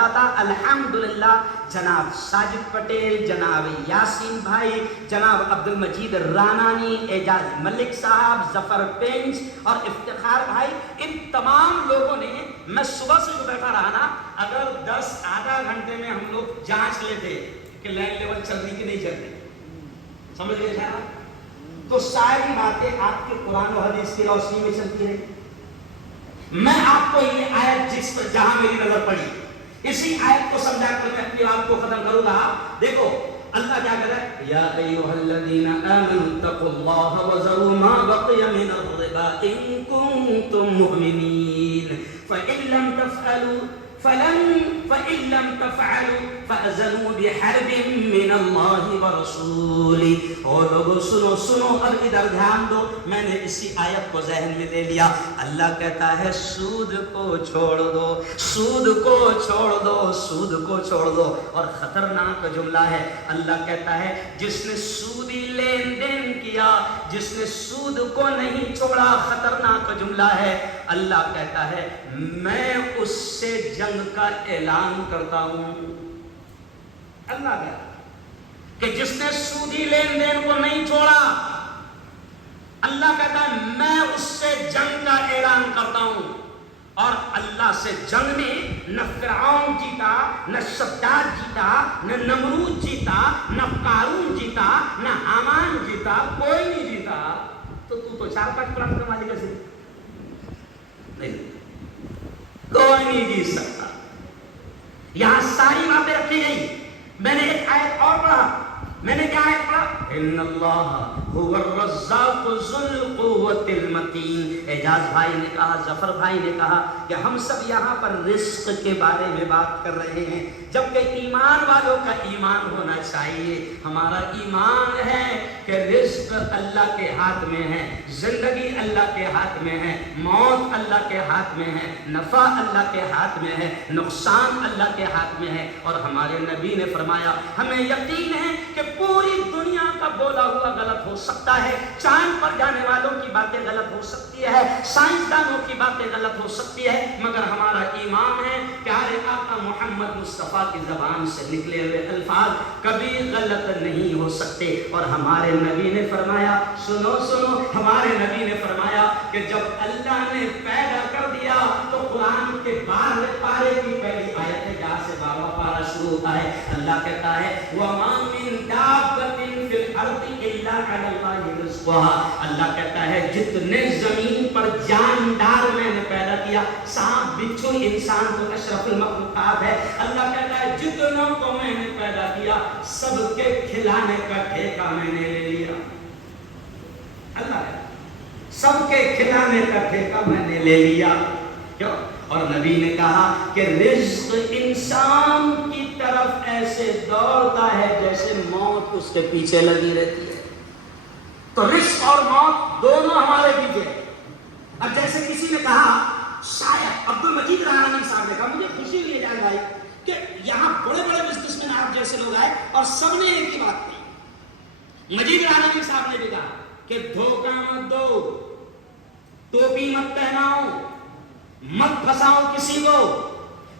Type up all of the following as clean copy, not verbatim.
رکھا تھا الحمدللہ جناب ساجد پٹیل، جناب یاسین بھائی، جناب عبد المجید رانانی، اعجاز ملک صاحب، ظفر پنج اور افتخار بھائی، ان تمام لوگوں نے، میں صبح سے جو بیٹھا رہا نا، اگر 10 آدھا گھنٹے میں ہم لوگ جانچ لیتے کہ لینڈ لیول چل رہی کہ نہیں چل رہی، سمجھ گئے صاحب، تو ساری باتیں آپ کے قرآن و حدیث کی روشنی میں چلتی رہی۔ میں آپ کو یہ آیت جس پر جہاں میری نظر پڑی، اسی آیت کو سمجھا کر میں اپنی بات کو ختم کروں گا۔ دیکھو اللہ کیا کہہ رہا ہے، یا ایھا الذین آمنوا اتقوا اللہ وذروا ما بقی من الربا ان کنتم مؤمنین فإن لم تفعلوا فأذنوا بحرب من اللہ ورسولہ۔ اور لوگو سنو، اب ادھر دھیان دو، میں نے اسی آیت کو ذہن میں لے لیا۔ اللہ کہتا ہے سود کو چھوڑ دو، سود کو چھوڑ دو، سود کو چھوڑ دو۔ اور خطرناک جملہ ہے، اللہ کہتا ہے جس نے سودی لین دین کیا، جس نے سود کو نہیں چھوڑا، خطرناک جملہ ہے، اللہ کہتا ہے میں اس سے جنگ کا اعلان کرتا ہوں۔ اللہ کہتا ہے کہ جس نے سودی لین دین کو نہیں چھوڑا، اللہ کہتا ہے میں اس سے جنگ کا اعلان کرتا ہوں۔ اور اللہ سے جنگ میں نہ فرعون جیتا، نہ شداد جیتا، نہ نمرود جیتا، نہ قارون جیتا، نہ حامان جیتا، کوئی نہیں جیتا۔ تو 4-5 پلان کا مالک ہے نہیں، کوئی نہیں جیت سکتا۔ یہاں ساری باتیں رکھی گئی۔ میں نے ایک آیت اور پڑھا، میں نے کیا آیت پڑھا، ان اللہ هو الرزاق ذو القوة المتین۔ اعجاز بھائی نے کہا، ظفر بھائی نے کہا کہ ہم سب یہاں پر رزق کے بارے میں بات کر رہے ہیں، جبکہ ایمان والوں کا ایمان ہونا چاہیے۔ ہمارا ایمان ہے کہ رزق اللہ کے ہاتھ میں ہے، زندگی اللہ کے ہاتھ میں ہے، موت اللہ کے ہاتھ میں ہے، نفع اللہ کے ہاتھ میں ہے، نقصان اللہ کے ہاتھ میں ہے۔ اور ہمارے نبی نے فرمایا ہمیں یقین ہے کہ پوری دنیا کا بولا ہوا غلط ہو سکتا ہے، چاند پر جانے والوں کی باتیں غلط ہو سکتی ہے، سائنسدانوں کی باتیں غلط ہو سکتی ہے، مگر ہمارا ایمان ہے پیارے آقا محمد مصطفیٰ کی زبان سے نکلے ہوئے الفاظ کبھی غلط نہیں ہو سکتے۔ اور ہمارے نبی نے فرمایا، سنو ہمارے نبی نے فرمایا کہ جب اللہ نے پیدا کر دیا تو قرآن کے 12 پارے کی پہلی آیت ہے جہاں سے 12واں پارہ شروع ہوتا ہے، اللہ کہتا ہے وَمَا مِن دَابَّةٍ فِي الْأَرْضِ إِلَّا عَلَى اللَّهِ رِزْقُهَا۔ اللہ کہتا ہے جتنے زمین پر جاندار میں نے پیدا کیا، سانپ بچھو انسان تو اشرف المخلوقات ہے، اللہ کہتا ہے جتنوں کو میں نے پیدا کیا سب کے کھلانے کا ٹھیکہ میں نے لے لیا۔ اللہ ہے سب کے کھلانے کا ٹھیکہ میں نے لے لیا۔ کیوں؟ اور نبی نے کہا کہ رزق انسان کی طرف ایسے دوڑتا ہے جیسے موت اس کے پیچھے لگی رہتی ہے۔ تو رزق اور موت دونوں ہمارے پیچھے۔ اب جیسے کسی نے کہا، شاید عبد المجید رانانی صاحب نے کہا، مجھے خوشی ہوئی ہے جان بھائی کہ یہاں بڑے بڑے بزنس مین آپ جیسے لوگ آئے اور سب نے ایک ہی بات کہی۔ مجید رانانی صاحب نے بھی کہا کہ دھوکہ مت دو، ٹوپی مت پہناؤ، مت پھنساؤ کسی کو۔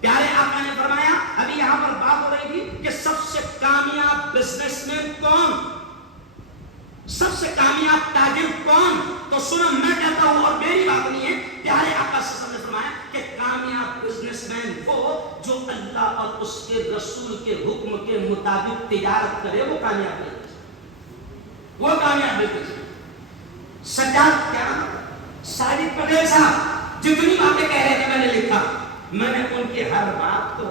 پیارے آقا نے فرمایا، ابھی یہاں پر بات ہو رہی تھی کہ سب سے کامیاب بزنس مین کون، سب سے کامیاب تاجر کون؟ تو سنو میں کہتا ہوں، اور میری بات نہیں ہے، پیارے آقا صلی اللہ علیہ وسلم نے فرمایا کہ کامیاب بزنس مین وہ جو اللہ اور اس کے رسول کے حکم کے مطابق تجارت کرے، وہ کامیاب ہے، وہ کامیاب بزنس مین۔ سجاد کیا ساجد پٹیل صاحب جتنی باتیں کہہ رہے تھے میں نے لکھا، میں نے ان کی ہر بات کو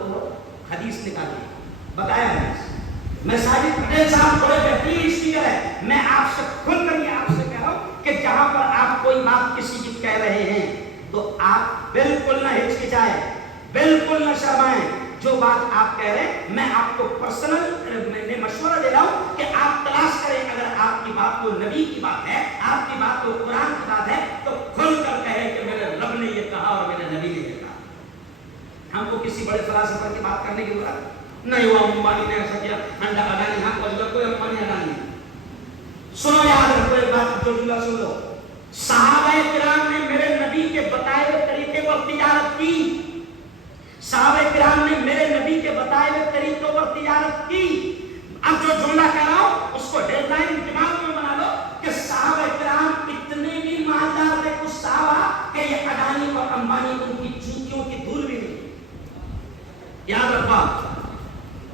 حدیث نکالی، بتایا حدیث۔ میں ساجد پٹیل صاحب بڑے بہترین اسپیکر ہے، میں آپ سے کھل کر یہ آپ سے کہہ رہا ہوں کہ جہاں پر آپ کوئی بات کسی کی کہہ رہے ہیں تو آپ بالکل نہ ہچکچائیں، بالکل نہ شرمائیں۔ جو بات آپ کہہ رہے ہیں میں آپ کو پرسنل میں مشورہ دے رہا ہوں کہ آپ تلاش کریں، اگر آپ کی بات کو نبی کی بات ہے، آپ کی بات کو قرآن کی بات ہے تو کھل کر کہیں کہ میرے رب نے یہ کہا اور میرے نبی نے یہ کہا۔ ہم کو کسی بڑے فلاسفر کی بات کرنے کی ضرورت نہیں، وہ امبانی نے ایسا کیا، انڈا اڈانی، ہاں کوئی امبانی اڈانی۔ سنو یاد رکھو ایک بات، جو جملہ سن لو، صحابہ کرام نے میرے نبی کے بتائے ہوئے طریقے پر تجارت کی، صحابہ کرام نے میرے نبی یاد رکھا.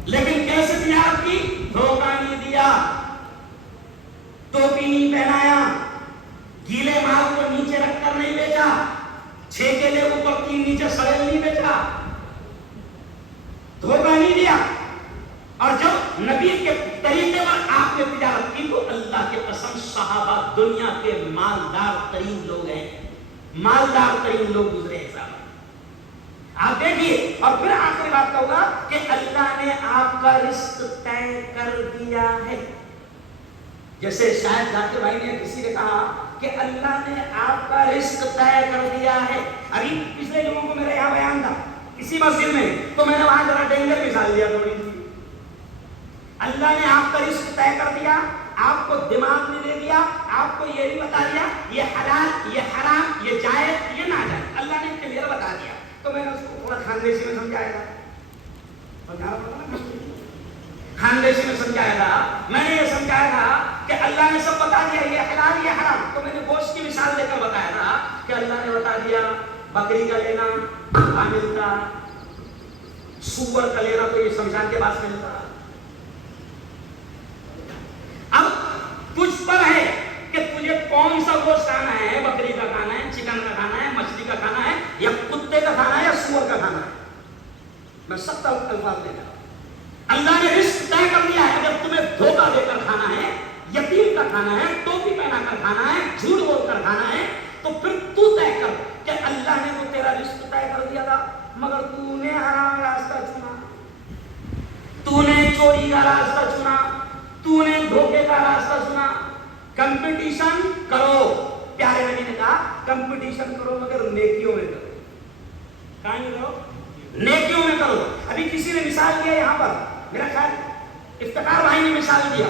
لیکن کیسے تجارت کی؟ دھوکہ نہیں دیا، ٹوپی نہیں پہنایا، گیلے مال کو نیچے رکھ کر نہیں بیچا، 6 کیلے اوپر 3 نیچے سڑے نہیں بیچا، دھوکہ نہیں دیا. اور جب نبی کے طریقے پر آپ نے تجارت کی تو اللہ کے قسم صحابہ دنیا کے مالدار ترین لوگ ہیں، مالدار ترین لوگ گزرے ہیں صاحب. آپ دیکھیے. اور پھر آخری بات کہوں گا کہ اللہ نے آپ کا رزق طے کر دیا ہے. جیسے شاید ذاکر بھائی نے کسی نے کہا کہ اللہ نے آپ کا رزق طے کر دیا ہے. ابھی پچھلے لوگوں کو میرے یہاں بیان تھا کسی مسجد میں، تو میں نے وہاں ذرا ڈینجر مثال دیا تھوڑی سی. اللہ نے آپ کا رزق طے کر دیا، آپ کو دماغ بھی دے دیا، آپ کو یہ بھی بتا دیا یہ حلال یہ حرام یہ جائز یہ ناجائز، اللہ نے کلیئر بتا دیا. تو میں نے اس کو تھوڑا خاندیشی میں سمجھایا تھا، خاندیشی میں سمجھایا تھا. میں نے یہ سمجھایا تھا کہ اللہ نے سب بتا دیا یہ حلال یہ حرام. تو میں نے گوشت کی مثال دے کر بتایا تھا کہ اللہ نے بتا دیا بکری کا لینا ملتا، سور کا لینا تو یہ شمشان کے پاس ملتا. اب تجھ پر ہے کہ تجھے کون سا گوشت کھانا ہے، بکری کا کھانا ہے، چکن کا کھانا ہے، مچھلی کا کھانا ہے، یا کتے کا کھانا ہے، یا سور کا کھانا ہے. میں سب الفاظ دے رہا ہوں. اللہ نے رزق طے کر دیا ہے. اگر تمہیں دھوکہ دے کر کھانا ہے، یتیم کا کھانا ہے، ٹوپی پہنا کر کھانا ہے، جھوٹ بول کر کھانا ہے، تو پھر تو طے کر کہ اللہ نے تو تیرا رزق طے کر دیا تھا مگر تو نے حرام راستہ چنا، تو نے چوری کا راستہ چنا، تو نے دھوکے کا راستہ چنا. کمپٹیشن کرو، پیارے نبی نے کہا کمپٹیشن کرو مگر نیکیوں میں کرو. کہاں میں کرو؟ نیکیوں میں کرو. ابھی کسی نے مثال دیا یہاں پر، میرا خیال افتخار بھائی نے مثال دیا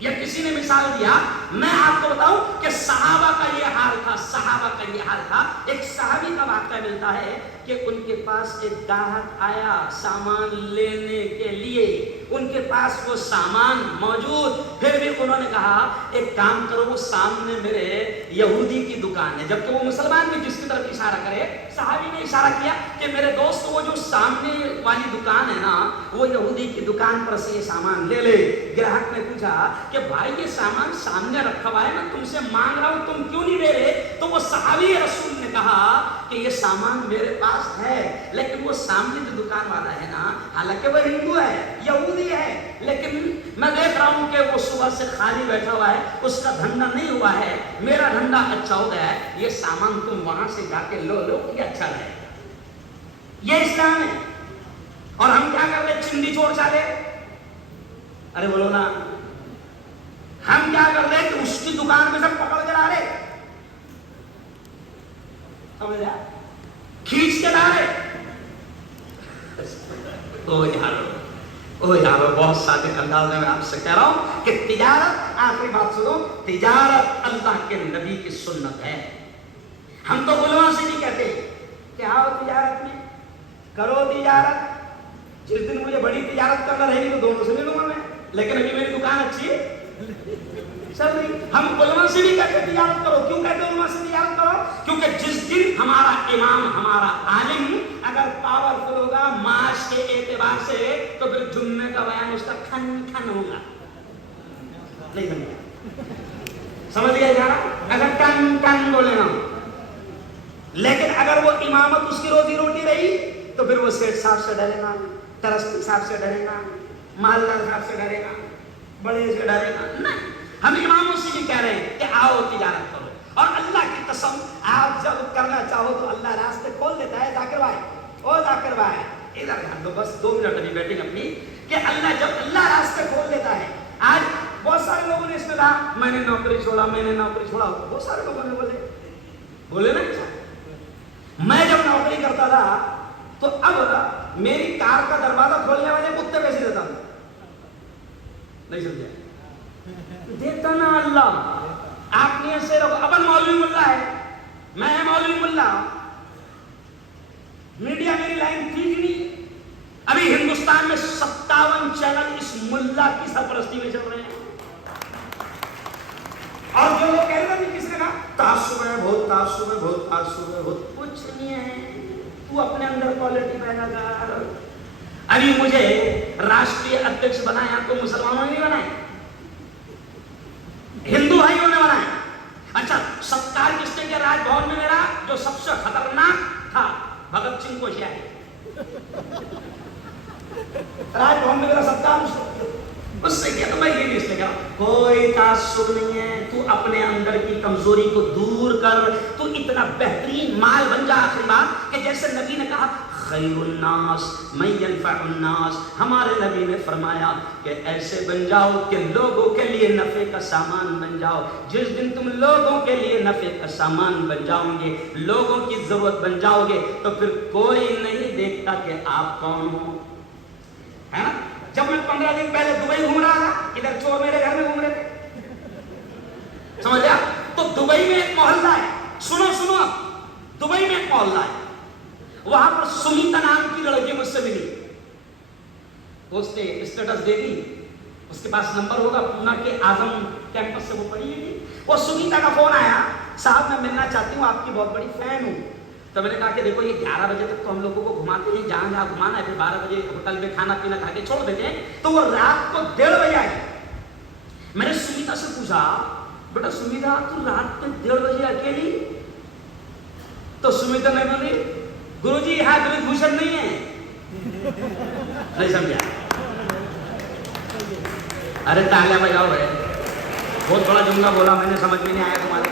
یا کسی نے مثال دیا. میں آپ کو بتاؤں کہ صحابہ کا یہ حال تھا، صحابہ کا یہ حال تھا. ایک صحابی کا واقعہ ملتا ہے کہ ان کے پاس ایک گاہک آیا سامان لینے کے لیے، ان کے پاس وہ سامان موجود، پھر بھی انہوں نے کہا ایک کام کرو وہ سامنے میرے یہودی کی دکان ہے، جبکہ وہ مسلمان بھی جس کی طرف اشارہ کرے. صحابی نے اشارہ کیا کہ میرے دوست وہ جو سامنے والی دکان ہے نا وہ یہودی کی دکان پر سے یہ سامان لے لے. گراہک نے پوچھا کہ بھائی یہ سامان سامنے رکھا ہوا ہے میں تم سے مانگ رہا ہوں تم کیوں نہیں لے رہے؟ تو وہ صحابی رسول نے کہا کہ یہ سامان میرے پاس ہے لیکن وہ سامنے جو دکان والا ہے نا حالانکہ وہ ہندو ہے یہودی ہے، لیکن میں دیکھ رہا ہوں کہ وہ صبح سے خالی بیٹھا ہوا ہے، اس کا دھندا نہیں ہوا ہے، میرا دھندا اچھا ہو گیا ہے، یہ سامان تم وہاں سے جا کے لو یہ اچھا رہے گا. یہ اسلام ہے. اور ہم کیا کر رہے؟ چندی چور چالے. ارے بولو نا، ہم کیا کر رہے کہ اس کی دکان میں سب پکڑ کے لا رہے، سمجھ رہے کھینچ کے لا رہے. یارو بہت سادے انداز میں آپ سے کہہ رہا ہوں کہ تجارت، آخری بات سنو، تجارت اللہ کے نبی کی سنت ہے. ہم تو علماء سے نہیں کہتے کہ آؤ تجارت میں کرو تجارت، جس دن مجھے بڑی تجارت کرنا رہے گی تو دونوں سے ملوں گا میں، لیکن ابھی میری دکان اچھی ہے چل رہی. ہم علماء سے بھی کہتے تجارت کرو. کیوں کہتے علماء سے تجارت کرو؟ کیونکہ جس دن ہمارا امام ہمارا عالم اگر پاورفل ہوگا معاش کے اعتبار سے تو پھر جمعے کا بیان اس کا کھن کھن ہوگا. نہیں سمجھ لیا جا رہا؟ اگر کن کن بولے نا، لیکن اگر وہ امامت اس کی روزی روٹی رہی تو پھر وہ سیٹ صاحب سے ڈرے گا، ترستی صاحب سے ڈرے گا، مالدار صاحب سے ڈرے گا، بڑے سے ڈرے گا. نہیں، ہم اماموں سے بھی کہہ رہے ہیں کہ آؤ تجارت کرو. اور اللہ کی قسم آپ جب کرنا چاہو تو اللہ راستے کھول دیتا ہے. ذاکر بھائی، او ذاکر بھائی ادھر دھیان دو بس 2 منٹ ابھی بیٹنگ اپنی، کہ اللہ جب اللہ راستے کھول دیتا ہے. آج بہت سارے لوگوں نے اس میں کہا میں نے نوکری چھوڑا، میں نے نوکری چھوڑا. بہت سارے لوگوں نے بولے نا. میں جب نوکری کرتا تھا تو اب میری کار کا دروازہ کھولنے والے کتے پیسے دیتا تھا. نہیں سمجھا؟ دیتا نا اللہ. آپ نے ایسے رکھو اپن مولوی ملا ہے، میں مولوی ملا، میڈیا میری لائن ٹھیک نہیں. ابھی ہندوستان میں 57 چینل اس ملا کی سرپرستی میں چل رہے ہیں. اور جو لوگ کہہ رہے ہیں کس نے کہا تعصب ہے، بہت تعصب ہے، بہت تعصب ہے، بہت کچھ نہیں ہے. تو اپنے اندر کوالٹی پیدا کر. ابھی مجھے راشٹریہ ادھیکش بنایا تو مسلمانوں نے نہیں بنائے، ہندو بھائیوں نے بنائے۔ اچھا ستکار کس نے کیا راج بھون میں میرا؟ جو سب سے خطرناک تھا بھگت سنگھ کوشیاری، راج بھون میں میرا ستکار اس سے کیا؟ تو میں یہ بھی اس نے کہا کوئی تعصب نہیں ہے، تو اپنے اندر کی کمزوری کو دور کر، تو اتنا بہترین مال بن جا۔ آخری بات کہ جیسے نبی نے کہا خیر الناس من ينفع الناس، ہمارے نبی نے فرمایا کہ ایسے بن جاؤ کہ لوگوں کے لیے نفع کا سامان بن جاؤ۔ جس دن تم لوگوں کے لیے نفع کا سامان بن جاؤ گے، لوگوں کی ضرورت بن جاؤ گے، تو پھر کوئی نہیں دیکھتا کہ آپ کون ہو، ہے نا؟ جب میں 15 دن پہلے دبئی گھوم رہا تھا، ادھر چور میرے گھر میں گھوم رہے تھے، سمجھ گیا؟ تو دبئی میں ایک محلہ ہے، سنو دبئی میں ایک محلہ ہے، وہاں پر سمیتا نام کی لڑکی مجھ سے ملی، اس نے اسٹیٹس دے دی، اس کے پاس نمبر ہوگا، پونا کے اعظم کیمپس سے وہ پڑھی ہے، وہ سمیتا کا فون آیا، صاحب میں ملنا چاہتی ہوں، آپ کی بہت بڑی فین ہوں۔ تو میں نے کہا کہ دیکھو یہ 11 بجے تک تو ہم لوگوں کو گھماتے ہیں، جہاں جہاں گھمانا ہے، پھر 12 بجے ہوٹل میں کھانا پینا کھا کے چھوڑ دیتے ہیں، تو وہ رات کو 1:30 بجے آئی۔ میں نے سمیتا سے پوچھا بیٹا سمیتا تو رات میں 1:30 بجے اکیلی؟ تو سمیتا نے بولی گرو جی یہاں برج بھوشن نہیں ہے، نہیں سمجھا؟ ارے تالیاں بجاؤ بھائی، بہت بڑا جملہ بولا میں نے، سمجھ میں نہیں آیا تمہارے؟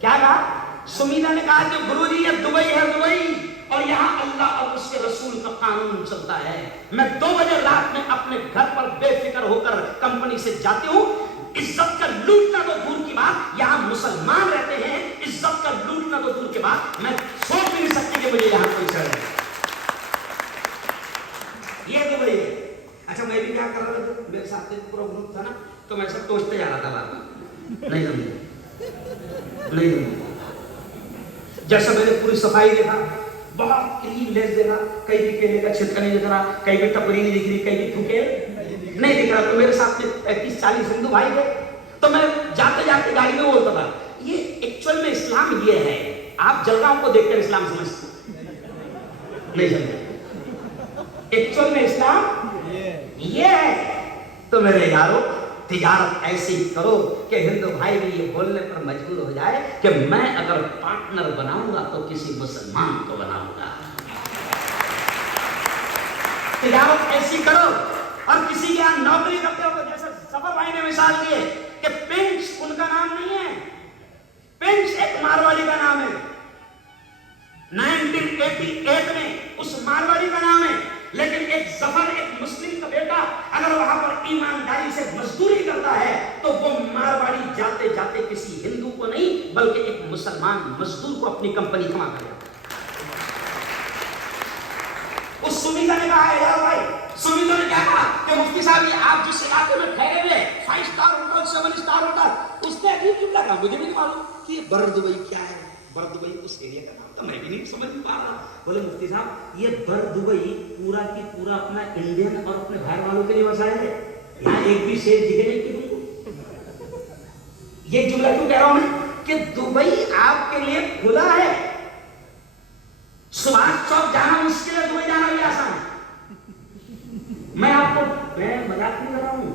کیا کہا؟ سمیتا نے کہا کہ گرو جی یہ دبئی ہے، دبئی، اور یہاں اللہ اور اس کے رسول کا قانون چلتا ہے، میں 2 بجے رات میں اپنے گھر پر بے فکر ہو کر کمپنی سے جاتی ہوں، عزت کا لوٹنا تو دور کی بات، یہاں مسلمان رہتے ہیں، عزت کا لوٹنا تو دور کی بات، میں سوچ بھی نہیں سکتی کہ مجھے یہاں کوئی شہر ہے، یہ دبئی ہے۔ اچھا میں بھی کیا کر رہا تھا، میرے ساتھ پورا گروپ تھا نا، تو میں سب ٹوچتے جا رہا تھا بات میں، نہیں سمجھے؟ جیسے میں نے پوری صفائی دیکھا، بہت کلین لیس دیکھا، کہیں بھی کیلے کا چھلکا نہیں دکھ رہا، کہیں بھی ٹپری نہیں دکھ رہی، کہیں بھی تھوکے نہیں دکھ رہا، تو میرے ساتھ میں 35-40 ہندو بھائی تھے، تو میں جاتے جاتے گاڑی میں بولتا تھا یہ ایکچوئل میں اسلام یہ ہے، آپ جلگاؤں کو دیکھ کر اسلام سمجھتے نہیں سمجھے؟ ایکچوئل میں اسلام یہ ہے۔ تو میرے یارو تجارت ایسی کرو کہ ہندو بھائی بھی یہ بولنے پر مجبور ہو جائے کہ میں اگر پارٹنر بناؤں گا تو کسی مسلمان کو بناؤں گا۔ تجارت ایسی کرو، اور کسی کے یہاں نوکری کرتے ہو تو جیسے سفر بھائی نے مثال دی ہے کہ پنچ ان کا نام نہیں ہے، پنچ ایک مارواڑی کا نام ہے، 1988 میں اس مارواڑی کا نام ہے، لیکن ایک ظفر ایک مسلم کا بیٹا اگر وہاں پر ایمانداری سے مزدوری کرتا ہے تو وہ مارواڑی جاتے جاتے کسی ہندو کو نہیں بلکہ ایک مسلمان مزدور کو اپنی کمپنی کما کر جاتا ہے۔ اس سمیتا نے کہا ہے یار بھائی، سمیتا نے کیا کہا کہ مفتی صاحب یہ آپ جس علاقے میں ٹھہرے ہوئے 5 اسٹار ہوٹل 7 اسٹار ہوٹل، اس نے عجیب جملہ کہا، مجھے بھی نہیں معلوم کہ یہ بر دبئی کیا ہے، بر دبئی اس ایریا کا نام تھا، میں بھی نہیں سمجھ پا رہا۔ بولے مفتی صاحب یہ بر دبئی پورا کی پورا اپنا انڈین اور اپنے باہر والوں کے لیے وسائل ہے، یہاں ایک بھی شیر دکھے نہیں کہ یہ جملہ کیوں کہہ رہا ہوں میں کہ دبئی آپ کے لیے کھلا ہے، سبھاش چوک جانا مشکل ہے، دبئی جانا بھی آسان ہے۔ میں آپ کو میں مذاق نہیں کر رہا ہوں،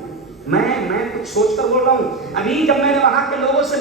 میں کچھ سوچ کر بول رہا ہوں۔ ابھی جب میں نے وہاں کے لوگوں سے